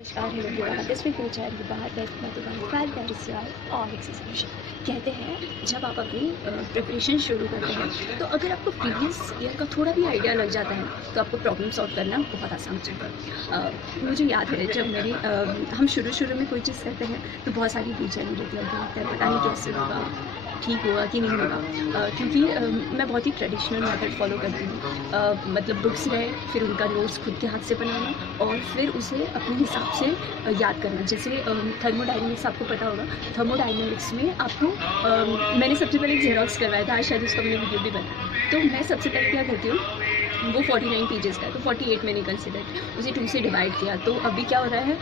नमस्कार hello this week विचार की बात है और एक्सरसाइज कहते हैं जब आप अपनी प्रिपरेशन शुरू करते हैं तो अगर आपको प्रीवियस ईयर का थोड़ा भी आइडिया लग जाता है तो आपको प्रॉब्लम सॉल्व करना बहुत आसान हो जाता है। मुझे याद है जब मेरी हम शुरू में कोई चीज़ करते हैं तो बहुत सारी बेचैनी रहती है, पता नहीं कैसे होगा, ठीक होगा कि नहीं होगा, क्योंकि मैं बहुत ही ट्रेडिशनल मेथड फॉलो करती हूँ। मतलब बुक्स रहे, फिर उनका नोट्स खुद के हाथ से बनाना और फिर उसे अपने हिसाब से याद करना। जैसे थर्मोडाइनमिक्स आपको पता होगा, थर्मोडाइनमिक्स में आपको मैंने सबसे पहले जेरोक्स करवाया था, आज शायद उसका मैंने वीडियो भी बनाया। तो मैं सबसे पहले क्या करती हूँ, वो 49 पेजेस का है तो 48 मैंने कंसिडर उसे 2 से डिवाइड किया। तो अभी क्या हो रहा है,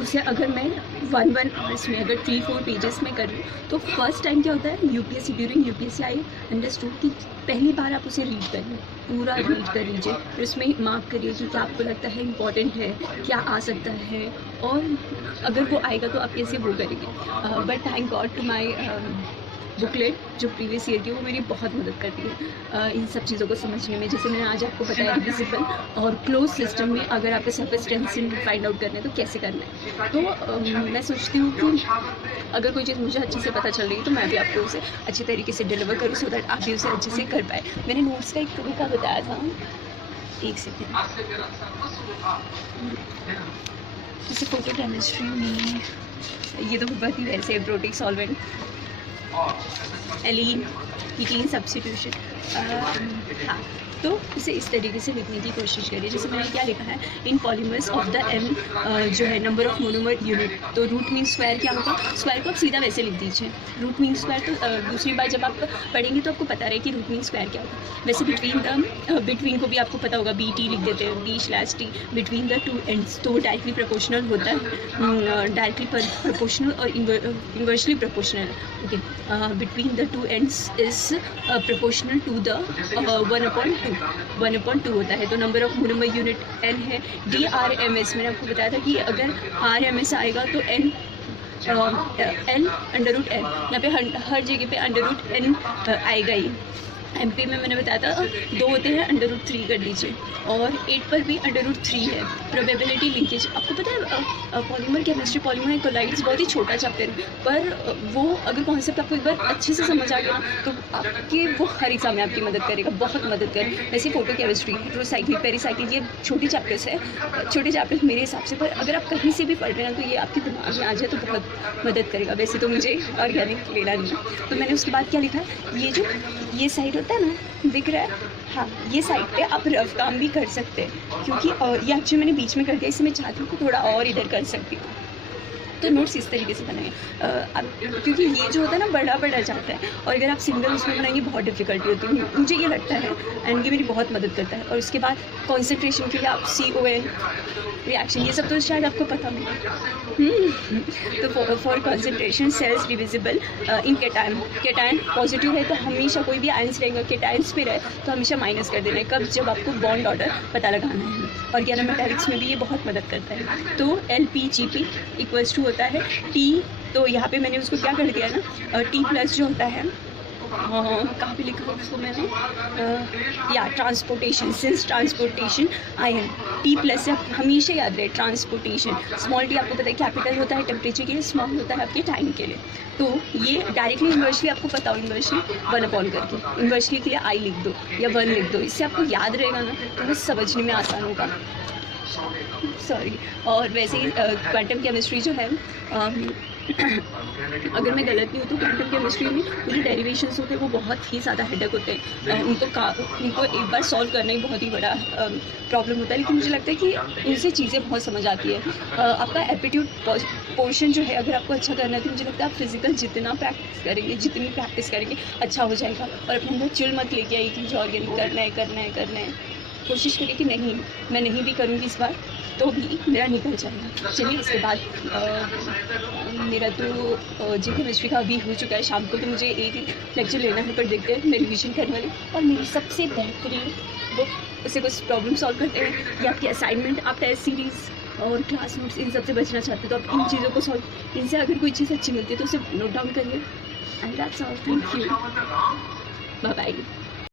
उसे अगर मैं 1 आवर्स में अगर 3-4 पेजेस में करूँ तो फर्स्ट टाइम क्या होता है, UPSC during UPSC I understood कि पहली बार आप उसे रीड करिए, पूरा रीड कर लीजिए, फिर उसमें मार्क करिए कि क्या आपको लगता है इंपॉर्टेंट है, क्या आ सकता है और अगर वो आएगा तो आप कैसे वो करेंगे। But thank god to my booklet जो प्रीवियस ईयर की, वो मेरी बहुत मदद करती है इन सब चीज़ों को समझने में। जैसे मैंने आज आपको बताया डिविजिबल और क्लोज सिस्टम में अगर आपको सरफेस टेंशन फाइंड आउट करना है तो कैसे करना है। तो मैं सोचती हूँ कि अगर कोई चीज़ मुझे अच्छे से पता चल रही है तो मैं भी आपको उसे अच्छे तरीके से डिलीवर करूँ सो दैट आप भी उसे अच्छे से कर पाए। मैंने नोट्स का एक तरीका बताया था, एक सेकेंड, जैसे फोटो केमिस्ट्री में ये तो बहुत ही वैसे प्रोटीक सॉल्वेंट एलीन कीटीन सब्स्टिट्यूशन, हाँ, तो इसे इस तरीके से लिखने की कोशिश करिए। जैसे मैंने क्या लिखा है, इन पॉलीमर्स ऑफ द एम जो है नंबर ऑफ मोनोमर यूनिट, तो रूट मीन स्क्वायर क्या होगा, स्क्वायर को आप सीधा वैसे लिख दीजिए, रूट मीन स्क्वायर। तो दूसरी बार जब आप पढ़ेंगे तो आपको पता रहे कि रूट मीन स्क्वायर क्या होगा। वैसे बिटवीन को भी आपको पता होगा, बी टी लिख देते हैं, B/T between the two ends, तो वो डायरेक्टली प्रोपोर्शनल होता है, डायरेक्टली प्रोपोर्शनल और inversely proportional. Okay, between the two ends is proportional to the 1/2 होता है। तो number of monomer unit n है। DRMS मैंने आपको बताया था कि अगर RMS आएगा तो n √n, यहाँ पे हर जगह पे √n आएगा ही। MP में मैंने बताया था 2 होते हैं, √3 कर दीजिए, और 8 पर भी √3 है। प्रोबेबिलिटी लिंकेज आपको पता है, पॉलीमर केमिस्ट्री, पॉलीमर कोलाइड्स बहुत ही छोटा चैप्टर है, पर वो अगर कॉन्सेप्ट आपको एक बार अच्छे से समझ आ गया तो आपके वो हर एग्जाम में आपकी मदद करेगा, बहुत मदद करेगा। वैसे फोटो केमिस्ट्री, हेट्रोसाइक्लिक, पेरीसाइक्लिक, ये छोटे चैप्टर्स है, छोटे चैप्टर्स मेरे हिसाब से, पर अगर आप कहीं से भी पढ़ रहे हैं तो ये आपके दिमाग में आ जाए तो बहुत मदद करेगा। वैसे तो मुझे ऑर्गेनिक लेना नहीं है, तो मैंने उसके बाद क्या लिखा, ये साइड होता है ना, दिख रहा है, हाँ, ये साइड पे आप रफ काम भी कर सकते हैं, क्योंकि ये एक्चुअली मैंने बीच में कर दिया, इसमें चाहती हूँ कि थोड़ा और इधर कर सकती हूँ। तो नोट्स इस तरीके से बनाएंगे, क्योंकि ये जो होता है ना बड़ा जाता है, और अगर आप सिंगल उसमें बनाएंगे बहुत डिफिकल्टी होती है, मुझे ये लगता है, एंड ये मेरी बहुत मदद करता है। और उसके बाद कॉन्सेंट्रेशन के लिए आप CON रिएक्शन, ये सब तो शायद आपको पता होगा। तो for concentration cells divisible in cation positive है तो हमेशा कोई भी आयंस रहेगा, केटायंस पे रहे तो हमेशा माइनस कर देना है, कब, जब आपको बॉन्ड ऑर्डर पता लगाना है। और ऑर्गेनोमेटेरिक्स में भी ये बहुत मदद करता है। तो LPGP = होता है T, तो यहाँ पे मैंने उसको क्या कर दिया ना, T+ जो होता है, कहाँ पे लिखा उसको मैंने, या transportation, since transportation ion, T+ से हमेशा याद रहे ट्रांसपोर्टेशन। स्मॉल t आपको पता है कैपिटल होता है टेम्परेचर के लिए, स्मॉल होता है आपके टाइम के लिए। तो ये डायरेक्टली इन्वर्सली आपको पता हो, इन्वर्सली 1 करके, इन्वर्सली के लिए I लिख दो या 1 लिख दो, इससे आपको याद रहेगा ना, तो वो समझने में आसान होगा। सॉरी। और वैसे ही क्वांटम केमिस्ट्री जो है, अगर मैं गलत नहीं हूँ तो क्वांटम केमिस्ट्री में जो डेरिवेशंस होते हैं वो बहुत ही ज़्यादा हेडेक होते हैं, उनको एक बार सॉल्व करना ही बहुत ही बड़ा प्रॉब्लम होता है। लेकिन मुझे लगता है कि उनसे चीज़ें बहुत समझ आती है। आपका एप्टीट्यूड पोर्शन जो है, अगर आपको अच्छा करना है तो मुझे लगता है आप फिजिकल जितनी प्रैक्टिस करेंगे अच्छा हो जाएगा। और अपने अंदर चिल मत लेके आइए कि मुझे ऑर्गेनिक करना है। कोशिश करिए कि नहीं, मैं नहीं भी करूँगी इस बार तो भी मेरा निकल जाएगा। चलिए, इसके बाद मेरा तो जी केमिस्ट्री का अभी हो चुका है, शाम को तो मुझे एक लेक्चर लेना है, पर देखते हैं, मैं रिविजन करने वाली। और मेरी सबसे बेहतरीन बुक, उससे कुछ प्रॉब्लम सॉल्व करते हैं, या आपकी असाइनमेंट, आप टेस्ट सीरीज़ और क्लास नोट्स, इन सबसे बचना चाहते हो तो आप इन चीज़ों को सॉल्व, इनसे अगर कोई चीज़ अच्छी मिलती है तो उसे नोट डाउन करिए। And that's all, thank you, bye bye.